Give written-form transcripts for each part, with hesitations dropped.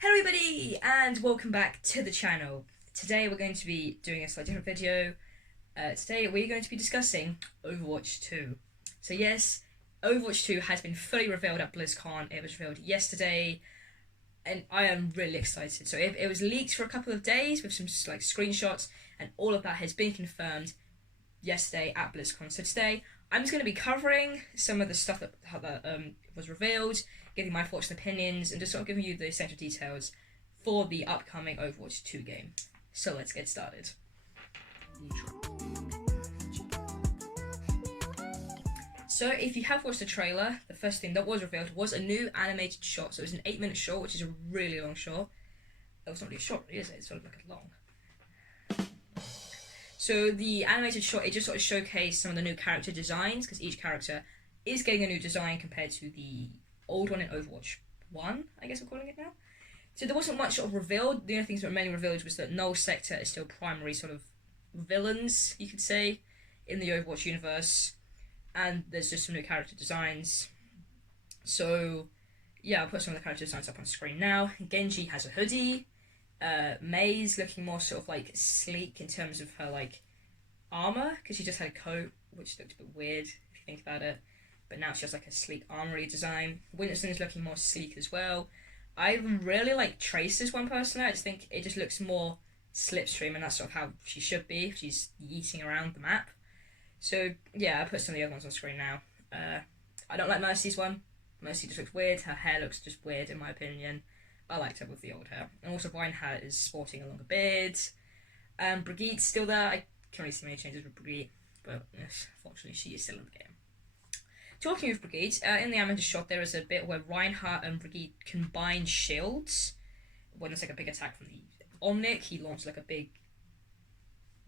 Hello everybody and welcome back to the channel. Today we're going to be doing a slightly different video. Today we're going to be discussing Overwatch 2. So yes, Overwatch 2 has been fully revealed at BlizzCon. It was revealed yesterday and I am really excited. So it was leaked for a couple of days with some like screenshots, and all of that has been confirmed yesterday at BlizzCon. So today I'm just going to be covering some of the stuff that was revealed, giving my thoughts and opinions, and just sort of giving you the essential details for the upcoming Overwatch 2 game. So let's get started. So if you have watched the trailer, the first thing that was revealed was a new animated shot. So it was an 8-minute shot, which is a really long shot. Oh, it's not really a shot, is it? It's sort of like a long. So the animated shot, it just sort of showcased some of the new character designs, because each character is getting a new design compared to the old one in Overwatch 1, I guess we're calling it now. So there wasn't much sort of revealed. The only things that were mainly revealed was that Null Sector is still primary sort of villains, you could say, in the Overwatch universe. And there's just some new character designs. So, yeah, I'll put some of the character designs up on screen now. Genji has a hoodie. Mei's looking more sort of like sleek in terms of her like armor, because she just had a coat which looked a bit weird if you think about it, but now she has like a sleek armory design. Winston's looking more sleek as well. I really like Tracer's one personally. I just think it just looks more slipstream, and that's sort of how she should be if she's yeeting around the map. So yeah, I put some of the other ones on screen now. I don't like Mercy's one. Mercy just looks weird. Her hair looks just weird in my opinion. I liked her with the old hair. And also Reinhardt is sporting a longer beard. Brigitte's still there. I can't really see many changes with Brigitte, but yes, fortunately she is still in the game. Talking of Brigitte, in the amateur shot there is a bit where Reinhardt and Brigitte combine shields. When there's like a big attack from the Omnic, he launched like a big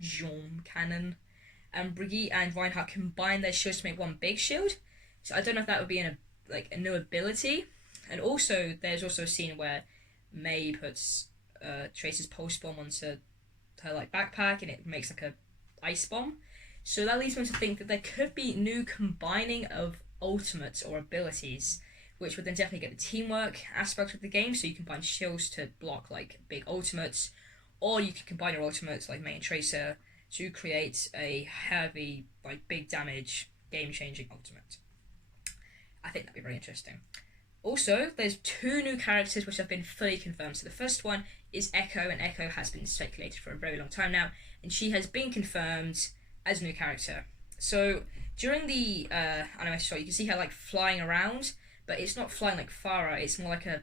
Jom cannon. And Brigitte and Reinhardt combine their shields to make one big shield. So I don't know if that would be a new ability. And also, there's also a scene where Mei puts Tracer's pulse bomb onto her like backpack, and it makes like a ice bomb. So that leads me to think that there could be new combining of ultimates or abilities, which would then definitely get the teamwork aspect of the game. So you can combine shields to block like big ultimates, or you can combine your ultimates like Mei and Tracer to create a heavy, like big damage, game-changing ultimate. I think that'd be very interesting. Also, there's two new characters which have been fully confirmed. So the first one is Echo, and Echo has been speculated for a very long time now, and she has been confirmed as a new character. So during the animation shot, you can see her like flying around, but it's not flying like Farah. It's more like a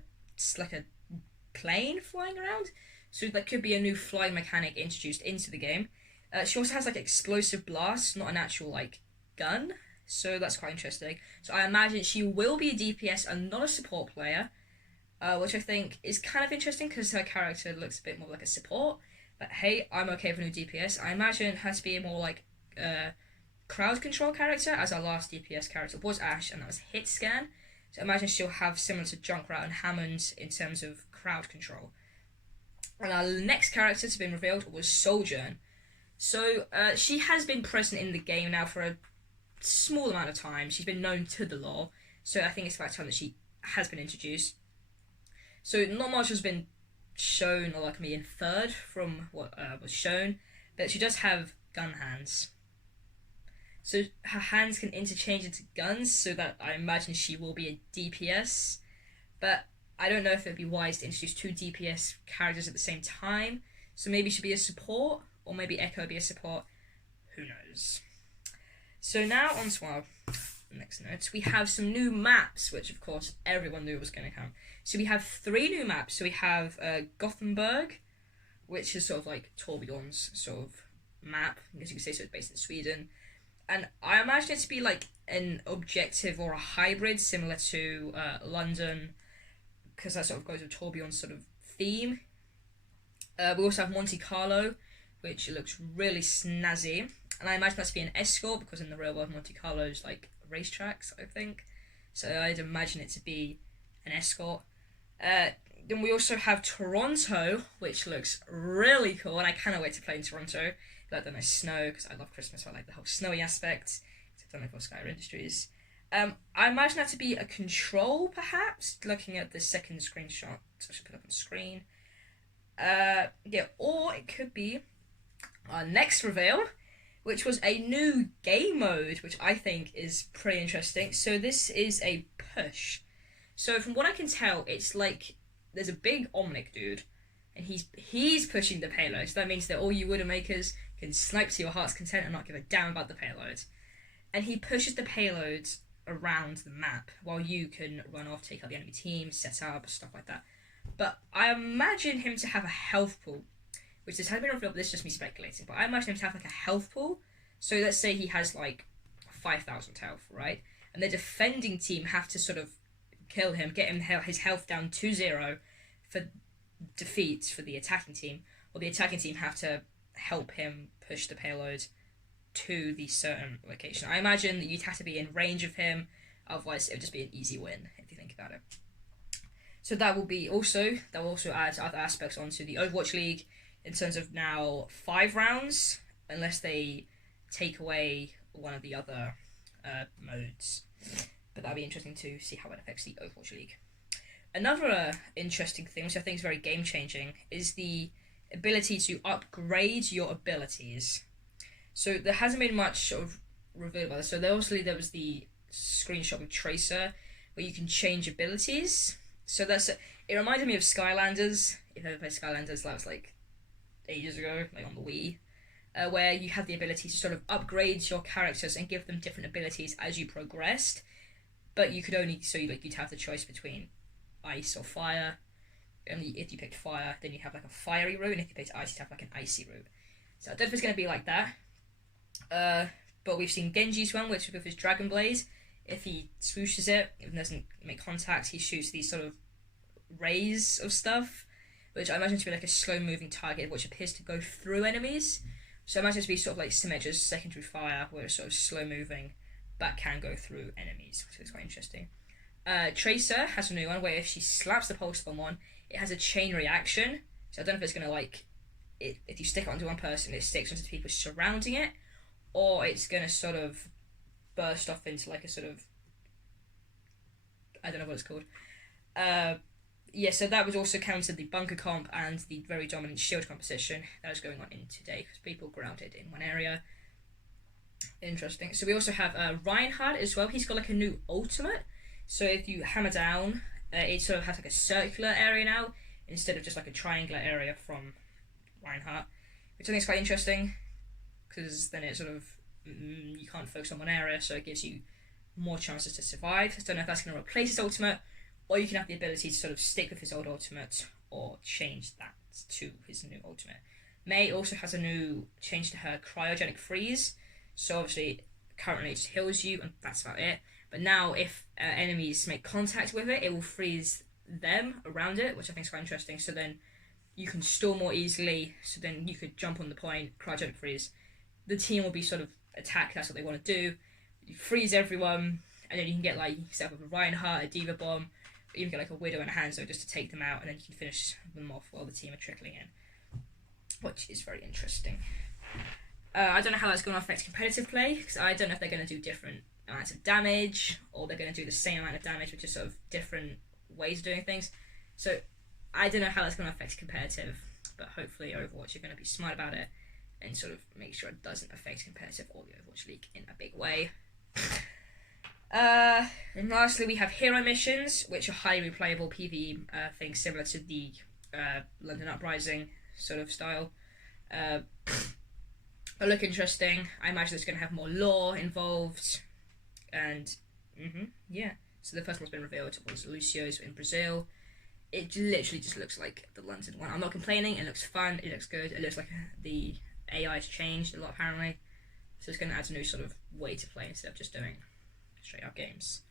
plane flying around. So that could be a new flying mechanic introduced into the game. She also has like explosive blasts, not an actual like gun. So that's quite interesting. So I imagine she will be a DPS and not a support player, which I think is kind of interesting because her character looks a bit more like a support. But hey, I'm okay with a new DPS. I imagine her to be a more like crowd control character, as our last DPS character was Ashe, and that was Hit Scan. So I imagine she'll have similar to Junkrat and Hammond in terms of crowd control. And our next character to have been revealed was Sojourn. So she has been present in the game now for a small amount of time. She's been known to the lore, so I think it's about time that she has been introduced. So not much has been shown or like me inferred from what was shown, but she does have gun hands. So her hands can interchange into guns, so that I imagine she will be a DPS. But I don't know if it would be wise to introduce two DPS characters at the same time. So maybe she'll be a support, or maybe Echo will be a support. Who knows? So now on to our next notes. We have some new maps, which of course everyone knew was going to come. So we have 3 new maps. So we have Gothenburg, which is sort of like Torbjorn's sort of map, as you can say, so it's based in Sweden. And I imagine it to be like an objective or a hybrid similar to London, because that sort of goes with Torbjorn's sort of theme. We also have Monte Carlo, which looks really snazzy. And I imagine that to be an escort, because in the real world Monte Carlo's like racetracks, I think. So I'd imagine it to be an escort. Then we also have Toronto, which looks really cool, and I cannot wait to play in Toronto. Like the nice snow, because I love Christmas, so I like the whole snowy aspect. Except I don't know for Sky Industries. I imagine that to be a control, perhaps. Looking at the second screenshot, so I should put up on screen. Yeah, or it could be our next reveal, which was a new game mode, which I think is pretty interesting. So this is a push. So from what I can tell, it's like there's a big Omnic dude, and he's pushing the payload. So that means that all you Widowmakers can snipe to your heart's content and not give a damn about the payload. And he pushes the payloads around the map while you can run off, take out the enemy team, set up, stuff like that. But I imagine him to have a health pool, which this has been revealed, but this is just me speculating, but I imagine him to have like a health pool. So let's say he has like 5,000 health, right? And the defending team have to sort of kill him, get him his health down to 0 for defeats for the attacking team, or the attacking team have to help him push the payload to the certain location. I imagine that you'd have to be in range of him, otherwise it would just be an easy win if you think about it. So that will also add other aspects onto the Overwatch League in terms of now 5 rounds, unless they take away one of the other modes. But that'll be interesting to see how it affects the Overwatch League. Another interesting thing, which I think is very game changing, is the ability to upgrade your abilities. So there hasn't been much sort of revealed about this. So there was the screenshot with Tracer where you can change abilities. So it reminded me of Skylanders. If you ever played Skylanders, that was like ages ago, like on the Wii, where you had the ability to sort of upgrade your characters and give them different abilities as you progressed. But you could only you'd have the choice between ice or fire. And if you picked fire, then you have like a fiery route, and if you picked ice, you'd have like an icy route. So I don't know if it's going to be like that. But we've seen Genji's one, which with his Dragon Blade, if he swooshes it, if it doesn't make contact, he shoots these sort of rays of stuff, which I imagine to be like a slow-moving target, which appears to go through enemies. So I imagine it to be sort of like Symmetra's secondary fire, where it's sort of slow-moving, but can go through enemies, which is quite interesting. Tracer has a new one, where if she slaps the pulse bomb on, it has a chain reaction. So I don't know if it's going to if you stick it onto one person, it sticks onto the people surrounding it, or it's going to sort of burst off into like a sort of, I don't know what it's called. So that was also counted the bunker comp and the very dominant shield composition that is going on in today, because people grounded in one area. Interesting. So we also have Reinhardt as well. He's got like a new ultimate. So if you hammer down, it sort of has like a circular area now, instead of just like a triangular area from Reinhardt, which I think is quite interesting, because then it sort of, you can't focus on one area, so it gives you more chances to survive. I don't know if that's going to replace his ultimate, or you can have the ability to sort of stick with his old ultimate, or change that to his new ultimate. Mei also has a new change to her cryogenic freeze, so obviously currently it just heals you, and that's about it. But now if enemies make contact with it, it will freeze them around it, which I think is quite interesting. So then you can stall more easily, so then you could jump on the point, cryogenic freeze. The team will be sort of attacked, that's what they want to do. You freeze everyone, and then you can get like, set up with a Reinhardt, a Diva Bomb, or even get like a Widow and a Hanzo just to take them out, and then you can finish them off while the team are trickling in, which is very interesting. I don't know how that's going to affect competitive play, because I don't know if they're going to do different amounts of damage, or they're going to do the same amount of damage with just sort of different ways of doing things. So I don't know how that's going to affect competitive, but hopefully Overwatch are going to be smart about it and sort of make sure it doesn't affect competitive or the Overwatch League in a big way. And lastly, we have hero missions, which are highly replayable PvE things similar to the London Uprising sort of style. They look interesting. I imagine it's going to have more lore involved. And, So the first one's been revealed was Lucio's in Brazil. It literally just looks like the London one. I'm not complaining. It looks fun. It looks good. It looks like the AI has changed a lot, apparently. So it's going to add a new sort of way to play instead of just doing straight up games.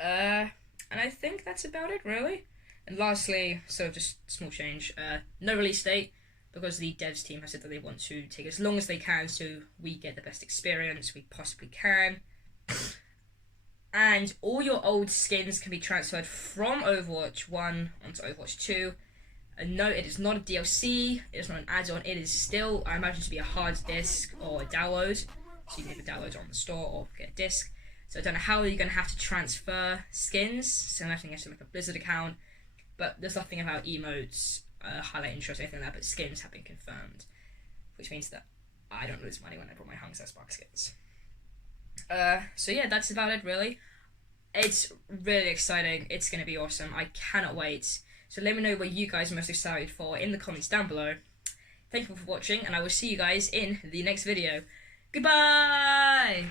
And I think that's about it, really. And lastly, so just small change. No release date, because the devs team has said that they want to take as long as they can so we get the best experience we possibly can. And all your old skins can be transferred from Overwatch 1 onto Overwatch 2. And no, it is not a DLC, it is not an add-on, it is still, I imagine, to be a hard disk or a download. So you can either download it on the store or get a disc. So I don't know how you're going to have to transfer skins. So I think I have to make a Blizzard account. But there's nothing about emotes, highlight intros, anything like that. But skins have been confirmed, which means that I don't lose money when I bought my Hung Spark skins. So yeah, that's about it really. It's really exciting. It's going to be awesome. I cannot wait. So let me know what you guys are most excited for in the comments down below. Thank you for watching, and I will see you guys in the next video. Goodbye!